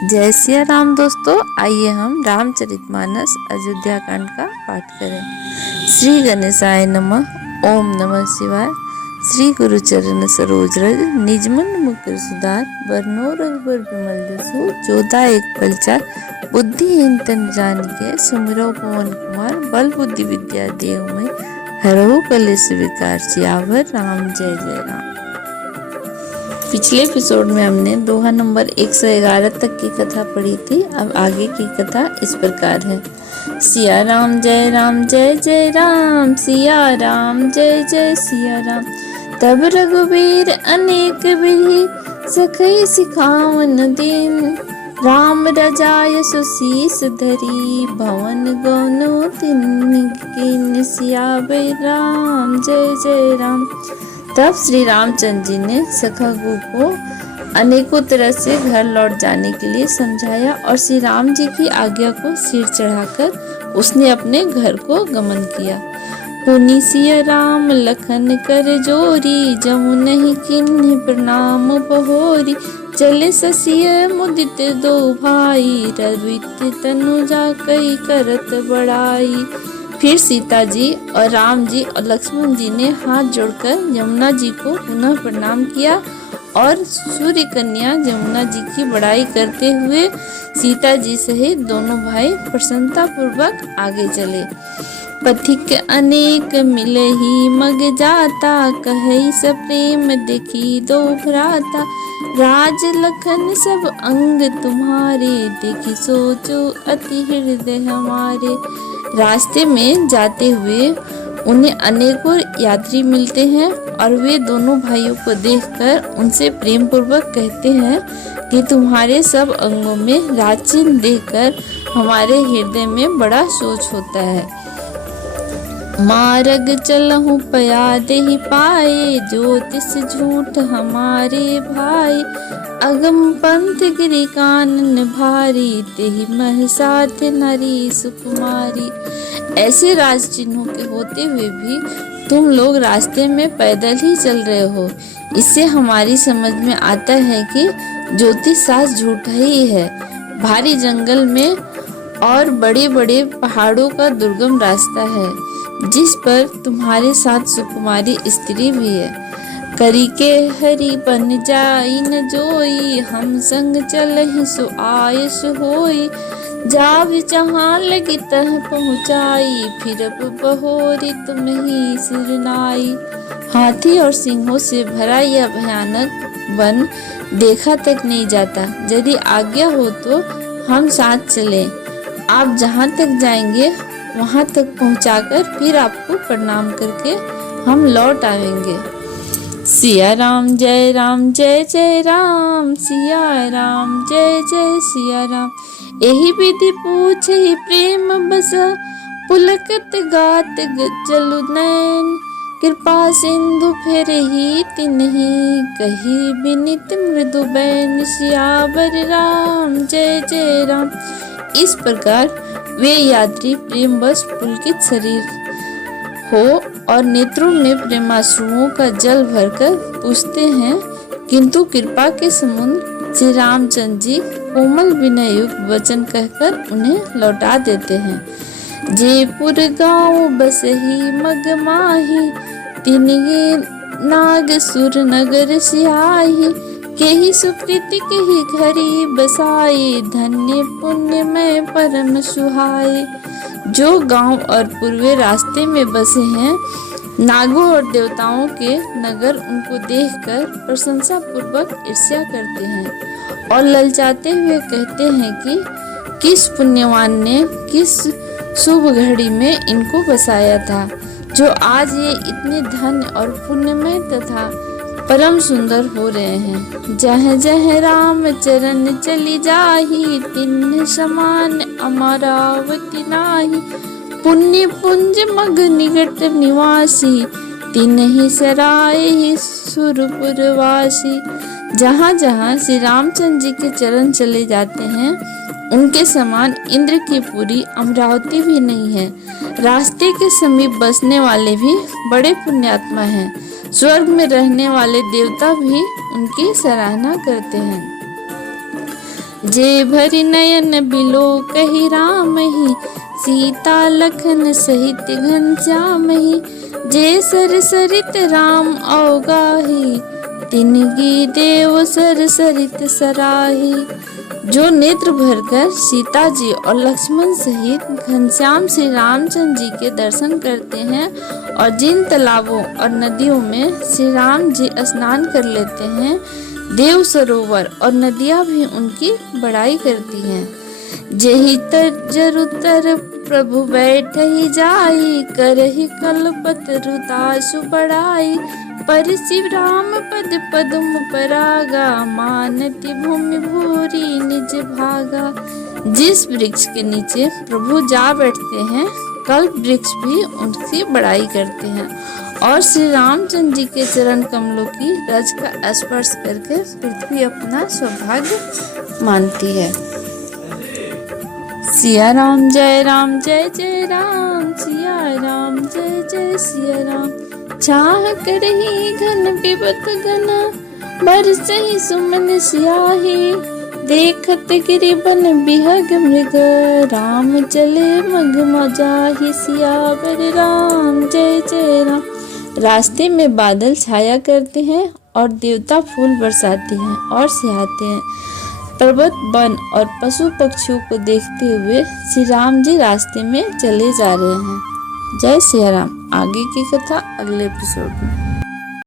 जय सिया राम दोस्तों, आइए हम रामचरितमानस अयोध्या कांड का पाठ करें। श्री गणेशाय नमः। ओम नमः शिवाय। श्री गुरु चरण सरोज रज निजमन मुकुर सुधार बरनो रघुबर विमल जसु जोधा एक पलचार बुद्धिहीन तन जानिके सुमिरो पवन कुमार बल बुद्धि विद्या देव में हरहु कलेश विकार सियावर राम जय जय राम। पिछले एपिसोड में हमने दोहा नंबर 111 तक की कथा पढ़ी थी। अब आगे की कथा इस प्रकार है। सिया राम जय जय राम, सिया राम जय जय सिया राम। तब रघुबीर अनेक विधि सखई सिखावन दीन, राम रजाय सुशीस धरी भवन गौनो तिन कीन, सियावे राम जय जय राम। तब श्री रामचंद्र जी ने सखागु को अनेकों तरह से घर लौट जाने के लिए समझाया और श्री राम जी की आज्ञा को सिर चढ़ाकर उसने अपने घर को गमन किया। पुनि सिया राम लखन कर जोरी, जमु नहीं किन्ह प्रणाम बहोरी। चले ससिय मुदित दो भाई, रवित तनुजा कई करत बड़ाई। फिर सीता जी और राम जी और लक्ष्मण जी ने हाथ जोड़कर यमुना जी को पुनः प्रणाम किया और सूर्य कन्या यमुना जी की बड़ाई करते हुए सीता जी सहित दोनों भाई प्रसन्नता पूर्वक आगे चले। पथिक अनेक मिले ही मग जाता, कहि सब प्रेम देखी दो भ्राता। राज लखन सब अंग तुम्हारे, देखी सोचो अति हृदय हमारे। रास्ते में जाते हुए उन्हें अनेकों यात्री मिलते हैं और वे दोनों भाइयों को देखकर उनसे प्रेम पूर्वक कहते हैं कि तुम्हारे सब अंगों में राजचिन्ह देखकर हमारे हृदय में बड़ा सोच होता है। मार्ग चलहु पया देहि पाए, ज्योतिष झूठ हमारे भाई। अगम पंथ गिरि कानन भारी, तेहि मह साथ नारी सुकुमारी। ऐसे राज चिन्हों के होते हुए भी तुम लोग रास्ते में पैदल ही चल रहे हो। इससे हमारी समझ में आता है कि ज्योतिष शास्त्र झूठा ही है। भारी जंगल में और बड़े बड़े पहाड़ों का दुर्गम रास्ता है, जिस पर तुम्हारे साथ सुकुमारी स्त्री भी है। करी के हरि बन जाई न जोई, हम संग चलहि सो आयस होई। जाव जहाँ लगी तह पहुँचाई, फिर अब बहोरी तुम ही सिरनाई। हाथी और सिंहों से भरा यह भयानक वन देखा तक नहीं जाता। यदि आज्ञा हो तो हम साथ चलें। आप जहाँ तक जाएंगे वहाँ तक पहुँचाकर फिर आपको प्रणाम करके हम लौट आएंगे। सिया राम जय जय राम, सिया राम जय जय सिया राम। यही विधि पूछे ही प्रेम बस, पुलकत गात जलु नैन। कृपा सिंधु फेर ही तिन्हि, कही बिनित मृदु बैन। सियावर राम जय जय राम। इस प्रकार वे यात्री प्रेम बस पुलकित शरीर हो और नेत्रों में प्रेमाश्रुओं का जल भरकर पूछते हैं, किंतु कृपा के समुद्र श्री रामचंद्र जी कोमल विनय युक्त वचन कहकर उन्हें लौटा देते हैं। जयपुर गाँव बसही मग माही, तिन्हि नाग सुर नगर सिहाही। केहि सुकृति केहि घरी बसाई, धन्य पुण्य में परम सुहाई। जो गांव और पूर्वे रास्ते में बसे हैं, नागों और देवताओं के नगर उनको देखकर प्रशंसा पूर्वक ईर्ष्या करते हैं और ललचाते हुए कहते हैं कि किस पुण्यवान ने किस शुभ घड़ी में इनको बसाया था, जो आज ये इतने धन्य और पुण्यमय तथा परम सुंदर हो रहे हैं। जह जह राम चरण चली जाही, तिन्ह समान अमरावती नाही। पुण्य पुंज मग निकट निवासी, तिन्हि सराय सुरपुरवासी। जहाँ जहाँ श्री रामचंद्र जी के चरण चले जाते हैं, उनके समान इंद्र की पूरी अमरावती भी नहीं है। रास्ते के समीप बसने वाले भी बड़े पुण्यात्मा हैं। स्वर्ग में रहने वाले देवता भी उनकी सराहना करते हैं। जे भरि नयन बिलो कही राम ही, सीता लखन सहित घनश्याम ही। जे सर सरित राम अवगाही, तिनगी देव सर सरित सराही। जो नेत्र भरकर सीता जी और लक्ष्मण सहित घनश्याम श्री रामचंद्र जी के दर्शन करते हैं और जिन तालाबों और नदियों में श्री राम जी स्नान कर लेते हैं, देव सरोवर और नदियां भी उनकी बड़ाई करती हैं। जेहि जरुतर प्रभु बैठ ही जाई, करहि कलपतरु तासु बढ़ाई। पर शिव राम पद पद्म परागा, मानति भूमि भूरी निज भागा। जिस वृक्ष के नीचे प्रभु जा बैठते हैं, कल्प वृक्ष भी उनकी बड़ाई करते हैं और श्री रामचंद्र जी के चरण कमलों की रज का स्पर्श करके पृथ्वी अपना सौभाग्य मानती है। सिया राम जय जय राम, सिया राम जय जय सिया राम। चाह करही घन विपत घना, बरसहि सुमन सियाही। देखत गिरि बन बिहग मृग, राम चले मग मजाही। सियावर राम जय राम। रास्ते में बादल छाया करते हैं और देवता फूल बरसाते हैं और सिहाते हैं। पर्वत वन और पशु पक्षियों को देखते हुए श्री राम जी रास्ते में चले जा रहे हैं। जय सिया राम। आगे की कथा अगले एपिसोड में।